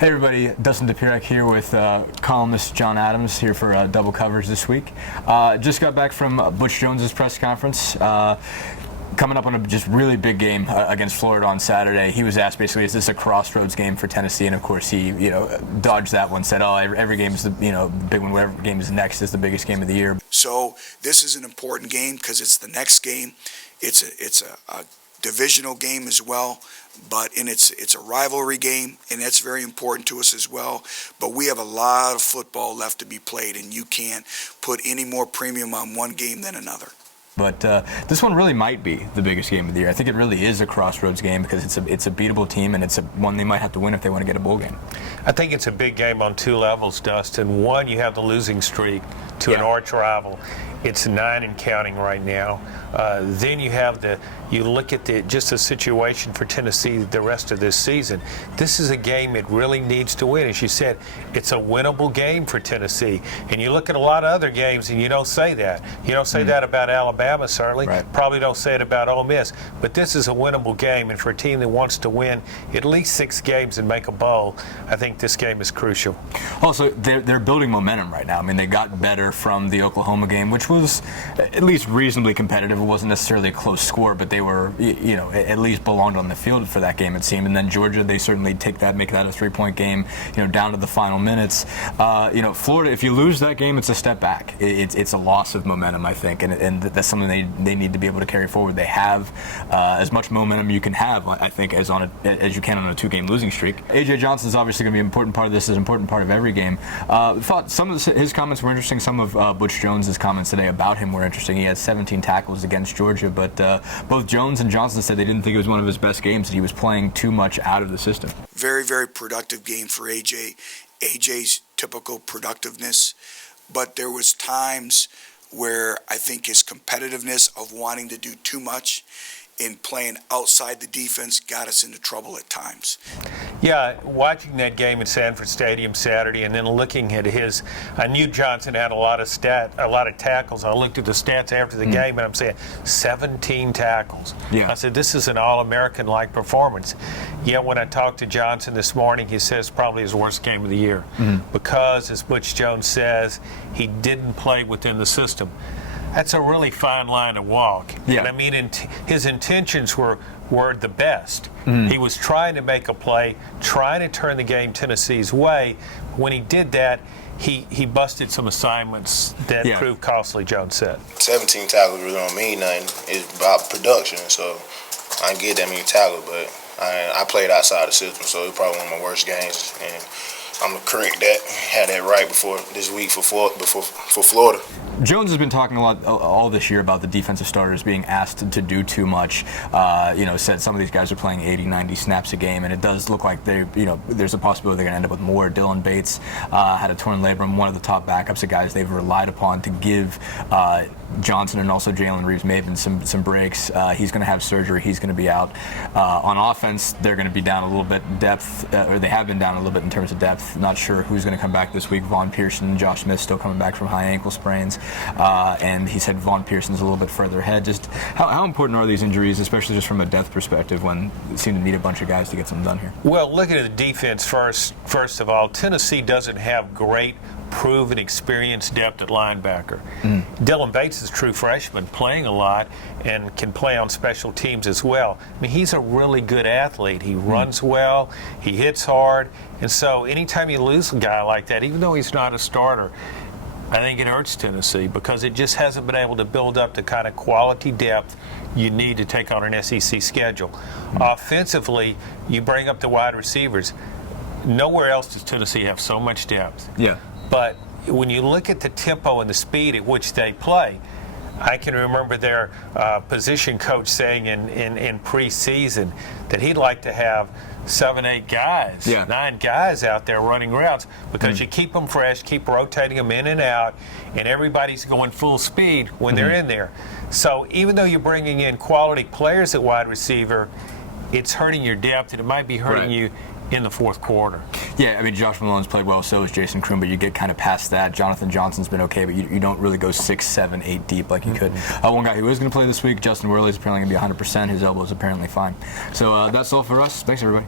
Hey everybody, Dustin Dopirak here with columnist John Adams here for double coverage this week. Just got back from Butch Jones's press conference. Coming up on a just really big game against Florida on Saturday. He was asked basically, is this a crossroads game for Tennessee? And of course he, dodged that one. Said, oh, every game is the, big one. Whatever game is next is the biggest game of the year. So this is an important game because it's the next game. It's a divisional game as well, but it's a rivalry game, and that's very important to us as well. But we have a lot of football left to be played, and you can't put any more premium on one game than another. But this one really might be the biggest game of the year. I think it really is a crossroads game because it's a beatable team, and it's one they might have to win if they want to get a bowl game. I think it's a big game on two levels, Dustin. One, you have the losing streak to an arch rival. It's 9 and counting right now. Then you look at just the situation for Tennessee the rest of this season. This is a game it really needs to win. As you said, it's a winnable game for Tennessee. And you look at a lot of other games and you don't say that. You don't say that about Alabama, certainly. Right. Probably don't say it about Ole Miss. But this is a winnable game, and for a team that wants to win at least 6 games and make a bowl, I think this game is crucial. Also, they're building momentum right now. I mean, they got better from the Oklahoma game, which was at least reasonably competitive. It wasn't necessarily a close score, but they were, at least belonged on the field for that game, it seemed. And then Georgia, they certainly make that a 3-point game, down to the final minutes. Florida, if you lose that game, it's a step back. It's a loss of momentum, I think, and that's something they need to be able to carry forward. They have as much momentum you can have, I think, as you can on a 2-game losing streak. A.J. Johnson's obviously going to be an important part of this, is an important part of every game. Thought some of his comments were interesting. Some of Butch Jones's comments today about him were interesting. He had 17 tackles against Georgia, but both Jones and Johnson said they didn't think it was one of his best games, that he was playing too much out of the system. Very, very productive game for A.J. A.J.'s typical productiveness, but there was times where I think his competitiveness of wanting to do too much in playing outside the defense got us into trouble at times. Yeah, watching that game at Sanford Stadium Saturday and then looking at I knew Johnson had a lot of tackles. I looked at the stats after the game and I'm saying 17 tackles. Yeah. I said, this is an All-American-like performance. Yet when I talked to Johnson this morning, he says probably his worst game of the year because, as Butch Jones says, he didn't play within the system. That's a really fine line to walk. Yeah. And I mean, his intentions were the best. He was trying to make a play, trying to turn the game Tennessee's way. When he did that, he busted some assignments that proved costly, Jones said. 17 tackles really don't mean nothing. It's about production, so I didn't get that many tackles, but I played outside the system, so it was probably one of my worst games. And I'm going to correct that, had that right before this week for Florida. Jones has been talking a lot all this year about the defensive starters being asked to do too much. Said some of these guys are playing 80, 90 snaps a game, and it does look like there's a possibility they're going to end up with more. Dylan Bates had a torn labrum, one of the top backups of guys they've relied upon to give Johnson and also Jalen Reeves-Maybin some breaks. He's going to have surgery. He's going to be out. On offense, they're going to be down a little bit in depth, or they have been down a little bit in terms of depth. Not sure who's going to come back this week. Vaughn Pearson, Josh Smith still coming back from high ankle sprains. And he said Vaughn Pearson's a little bit further ahead. Just how important are these injuries, especially just from a depth perspective, when you seem to need a bunch of guys to get something done here? Well, looking at the defense first of all, Tennessee doesn't have great proven experienced depth at linebacker. Dylan Bates is a true freshman, playing a lot and can play on special teams as well. I mean, he's a really good athlete. He runs well, he hits hard, and so anytime you lose a guy like that, even though he's not a starter, I think it hurts Tennessee because it just hasn't been able to build up the kind of quality depth you need to take on an SEC schedule. Offensively, you bring up the wide receivers. Nowhere else does Tennessee have so much depth. Yeah. But when you look at the tempo and the speed at which they play, I can remember their position coach saying in preseason that he'd like to have 7, 8 guys, 9 guys out there running routes because you keep them fresh, keep rotating them in and out, and everybody's going full speed when they're in there. So even though you're bringing in quality players at wide receiver, it's hurting your depth, and it might be hurting you in the fourth quarter. Yeah, I mean, Josh Malone's played well, so has Jason Kroon, but you get kind of past that. Jonathan Johnson's been okay, but you don't really go 6, 7, 8 deep like you could. One guy who is going to play this week, Justin Worley's apparently going to be 100%. His elbow is apparently fine. So that's all for us. Thanks, everybody.